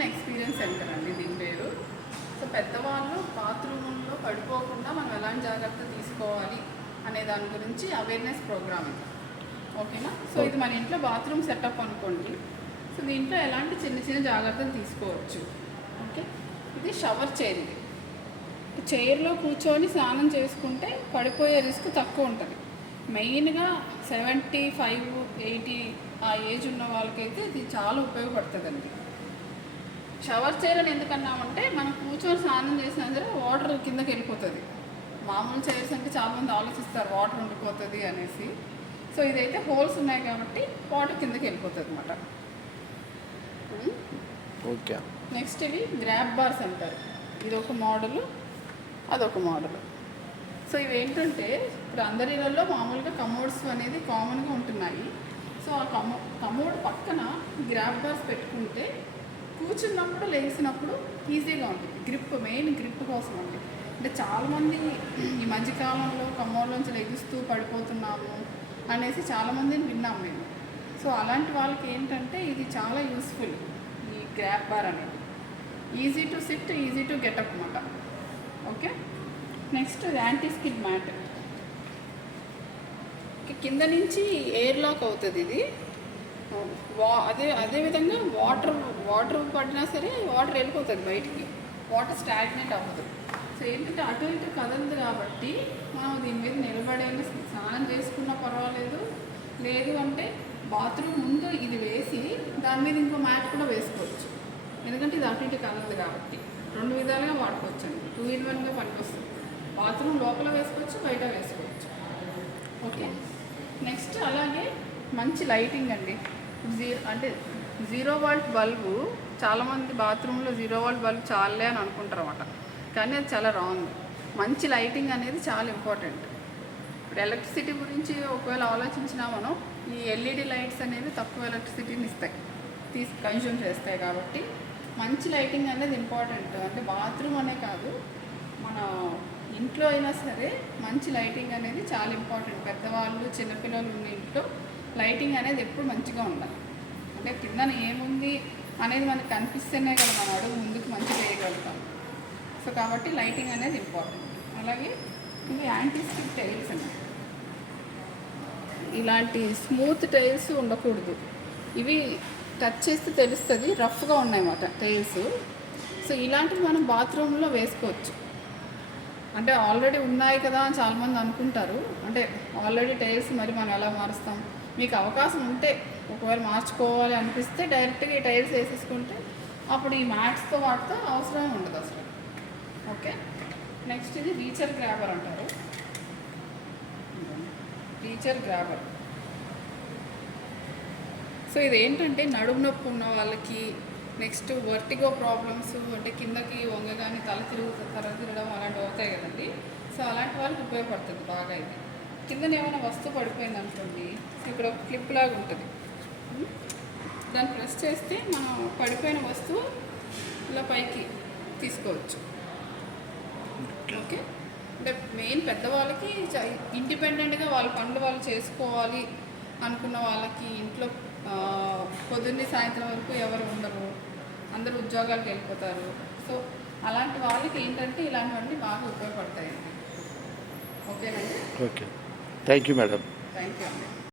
Children experience centre అండి దీని పేరు. సో పెద్దవాళ్ళు బాత్రూంలో పడిపోకుండా మనం ఎలాంటి జాగ్రత్త తీసుకోవాలి అనే దాని గురించి అవేర్నెస్ ప్రోగ్రామ్ ఇది. ఓకేనా? సో ఇది మన ఇంట్లో బాత్రూమ్ సెటప్ అనుకోండి. సో దీంట్లో ఎలాంటి చిన్న చిన్న జాగ్రత్తలు తీసుకోవచ్చు. ఓకే? ఇది షవర్ చైర్ ఇది. చైర్లో కూర్చొని స్నానం చేసుకుంటే పడిపోయే రిస్క్ తక్కువ ఉంటుంది. మెయిన్గా సెవెంటీ ఫైవ్ ఎయిటీ ఆ ఏజ్ ఉన్న వాళ్ళకైతే ఇది చాలా ఉపయోగపడుతుందండి. షవర్ చైర్ అని ఎందుకన్నామంటే మనం కూర్చొని స్నానం చేసినా సరే వాటర్ కిందకి వెళ్ళిపోతుంది. మామూలు చైర్స్ అంటే చాలామంది ఆలోచిస్తారు వాటర్ ఉండిపోతుంది అనేసి. సో ఇదైతే హోల్స్ ఉన్నాయి కాబట్టి వాటర్ కిందకి వెళ్ళిపోతుంది అనమాట ఓకే. నెక్స్ట్ ఇవి గ్రాబ్ బార్స్ అంటారు. ఇది ఒక మోడల్ అదొక మోడల్. సో ఇవి ఏంటంటే ఇప్పుడు అందరి ఇళ్ళల్లో మామూలుగా కమోడ్స్ అనేది కామన్గా ఉంటున్నాయి. సో ఆ కమో కమోడ్ పక్కన గ్రాబ్ బార్స్ పెట్టుకుంటే కూర్చున్నప్పుడు లేచినప్పుడు ఈజీగా ఉంటుంది. గ్రిప్ మెయిన్ గ్రిప్ కోసం అండి. అంటే చాలామంది ఈ మధ్యకాలంలో కమోడ్లోంచి లెగిస్తూ పడిపోతున్నాము అనేసి చాలామందిని విన్నాం మేము. సో అలాంటి వాళ్ళకి ఏంటంటే ఇది చాలా యూస్ఫుల్ ఈ గ్రాప్ బార్ అనేది. Easy to sit easy to get up అనమాట okay? Next anti skid mat. కింద నుంచి ఎయిర్ లాక్ అవుతుంది ఇది. వా అదే అదేవిధంగా వాటర్ వాటర్ పడినా సరే వాటర్ వెళ్ళిపోతుంది బయటికి. వాటర్ స్టాగ్నెంట్ అవ్వదు. సో ఏంటంటే అటు ఇటు కదలదు కాబట్టి మనం దీని మీద నిలబడైనా స్నానం చేసుకున్నా పర్వాలేదు. లేదు అంటే బాత్రూమ్ ముందు ఇది వేసి దాని మీద ఇంకో మ్యాట్ కూడా వేసుకోవచ్చు. ఎందుకంటే ఇది అటు ఇటు కదలదు కాబట్టి. రెండు విధాలుగా వాడుకోవచ్చు అండి టూ ఇన్ వన్గా పనికొస్తుంది. బాత్రూమ్ లోపల వేసుకోవచ్చు బయట వేసుకోవచ్చు. ఓకే. నెక్స్ట్ అలాగే మంచి లైటింగ్ అండి. జీరో అంటే జీరో వాల్ట్ బల్బు చాలామంది బాత్రూంలో జీరో వాల్ట్ బల్బ్ చాలే అని అనుకుంటారు అనమాట కానీ అది చాలా రాంగ్. మంచి లైటింగ్ అనేది చాలా ఇంపార్టెంట్. ఇప్పుడు ఎలక్ట్రిసిటీ గురించి ఒకవేళ ఆలోచించినా మనం ఈ ఎల్ఈడి లైట్స్ అనేవి తక్కువ ఎలక్ట్రిసిటీని ఇస్తాయి. తీసి కన్జ్యూమ్ చేస్తాయి కాబట్టి మంచి లైటింగ్ అనేది ఇంపార్టెంట్. అంటే బాత్రూమ్ అనే కాదు మన ఇంట్లో అయినా సరే మంచి లైటింగ్ అనేది చాలా ఇంపార్టెంట్. పెద్దవాళ్ళు చిన్నపిల్లలు ఉన్న ఇంట్లో లైటింగ్ అనేది ఎప్పుడు మంచిగా ఉండాలి. అంటే కిందన ఏముంది అనేది మనకు కనిపిస్తేనే కదా మనం అడుగు ముందుకు మంచిగా వేయగలుగుతాం. సో కాబట్టి లైటింగ్ అనేది ఇంపార్టెంట్. అలాగే ఇవి యాంటీస్టిక్ టైల్స్ అండి. ఇలాంటి స్మూత్ టైల్స్ ఉండకూడదు. ఇవి టచ్ చేస్తే తెలుస్తుంది రఫ్గా ఉన్నాయన్నమాట టైల్స్. సో ఇలాంటివి మనం బాత్రూంలో వేసుకోవచ్చు. అంటే ఆల్రెడీ ఉన్నాయి కదా అని చాలామంది అనుకుంటారు. అంటే ఆల్రెడీ టైల్స్ మరి మనం ఎలా మారుస్తాం? మీకు అవకాశం ఉంటే ఒకవేళ మార్చుకోవాలి అనిపిస్తే డైరెక్ట్గా ఈ టైల్స్ వేసేసుకుంటే అప్పుడు ఈ మ్యాట్స్తో వాటితో అవసరం ఉండదు అసలు. ఓకే? నెక్స్ట్ ఇది రీచర్ గ్రాబర్ అంటారు. Reacher grabber. సో ఇది ఏంటంటే నడుము నొప్పి ఉన్న వాళ్ళకి నెక్స్ట్ వర్టిగో ప్రాబ్లమ్స్ అంటే కిందకి వంగగానే తల తిరుగు తల తిరగడం అలాంటివి అవుతాయి కదండి. సో అలాంటి వాళ్ళకి ఉపయోగపడుతుంది బాగా ఇది. కిందన ఏమైనా వస్తువు పడిపోయింది అనుకోండి ఇక్కడ ఒక క్లిప్ లాగా ఉంటుంది. దాన్ని ప్రెస్ చేస్తే మనం పడిపోయిన వస్తువు ఇలా పైకి తీసుకోవచ్చు. ఓకే అంటే మెయిన్ పెద్దవాళ్ళకి చ- ఇండిపెండెంట్గా వాళ్ళ పనులు వాళ్ళు చేసుకోవాలి అనుకున్న వాళ్ళకి ఇంట్లో పొద్దున్నే సాయంత్రం వరకు ఎవరు ఉండరు అందరూ ఉద్యోగాలకు వెళ్ళిపోతారు. సో అలాంటి వాళ్ళకి ఏంటంటే ఇలాంటివన్నీ బాగా ఉపయోగపడతాయండి. ఓకేనండి okay thank you madam thank you అండి